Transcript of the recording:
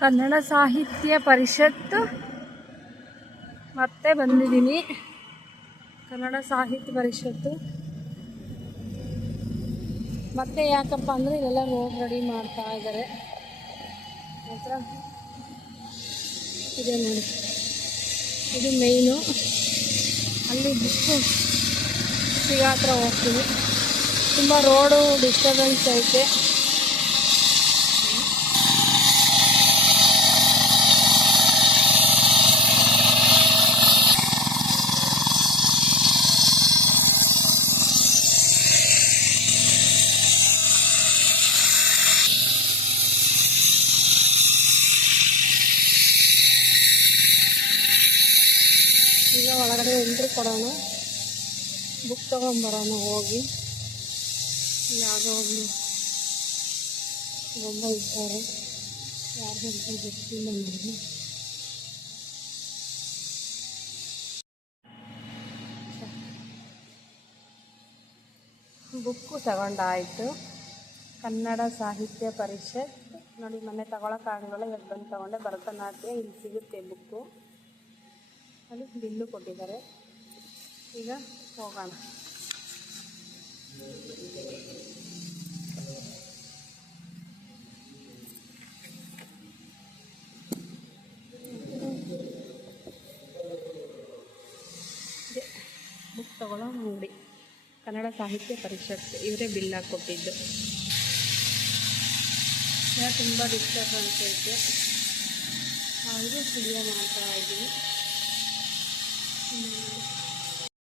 ಕನ್ನಡ ಸಾಹಿತ್ಯ ಪರಿಷತ್ತು. ಮತ್ತೆ ಬಂದಿದ್ದೀನಿ. ಕನ್ನಡ ಸಾಹಿತ್ಯ ಪರಿಷತ್ತು. ಮತ್ತೆ ಯಾಕಪ್ಪ ಅಂದರೆ ಇಲ್ಲೆಲ್ಲ ರೋಡ್ ರೆಡಿ ಮಾಡ್ತಾ ಇದ್ದಾರೆ ಮಾತ್ರ ಇದೆ ನೋಡಿ. ಇದು ಮೇಯ್ನು ಅಲ್ಲಿ ಬಿಟ್ಟು ಸಿಗೋ ಹತ್ರ ಹೋಗ್ತೀವಿ ತುಂಬ ರೋಡು ಡಿಸ್ಟರ್ಬೆನ್ಸ್ ಐತೆ. ಈಗ ಒಳಗಡೆ ಎಂಟ್ರಿ ಕೊಡೋಣ. ಬುಕ್ ತೊಗೊಂಬರೋಣ ಹೋಗಿ. ಯಾವುದೋ ಒಂದು ಬೊಂಬ ಇದ್ದಾರೆ. ಯಾರಿಗೂ ಗೊತ್ತಿಲ್ಲ ನನಗೆ. ಬುಕ್ಕು ತಗೊಂಡಾಯಿತು. ಕನ್ನಡ ಸಾಹಿತ್ಯ ಪರಿಷತ್. ನೋಡಿ, ಮೊನ್ನೆ ತಗೊಳಕ್ಕಾಗಲ್ಲ ಇವತ್ತು ಬಂದು ತಗೊಂಡೆ. ಭರತನಾಟ್ಯ, ಇಲ್ಲಿ ಸಿಗುತ್ತೆ ಬುಕ್ಕು ಅಲ್ಲಿ ಬಿಲ್ಲು ಕೊಟ್ಟಿದ್ದಾರೆ. ಈಗ ಹೋಗೋಣ. ಬುಕ್ ತಗೊಳ್ಳೋ ಅಂಗಡಿ ಕನ್ನಡ ಸಾಹಿತ್ಯ ಪರಿಷತ್ ಇವರೇ ಬಿಲ್ ಹಾಕ್ಕೊಟ್ಟಿದ್ದು ತುಂಬ ಡಿಸ್ಟರ್ಬೆನ್ಸ್ ಐತೆ ಆದರೂ ವಿಡಿಯೋ ಮಾಡ್ತಾ ಇದ್ದೀವಿ. ಹ್ಮ್.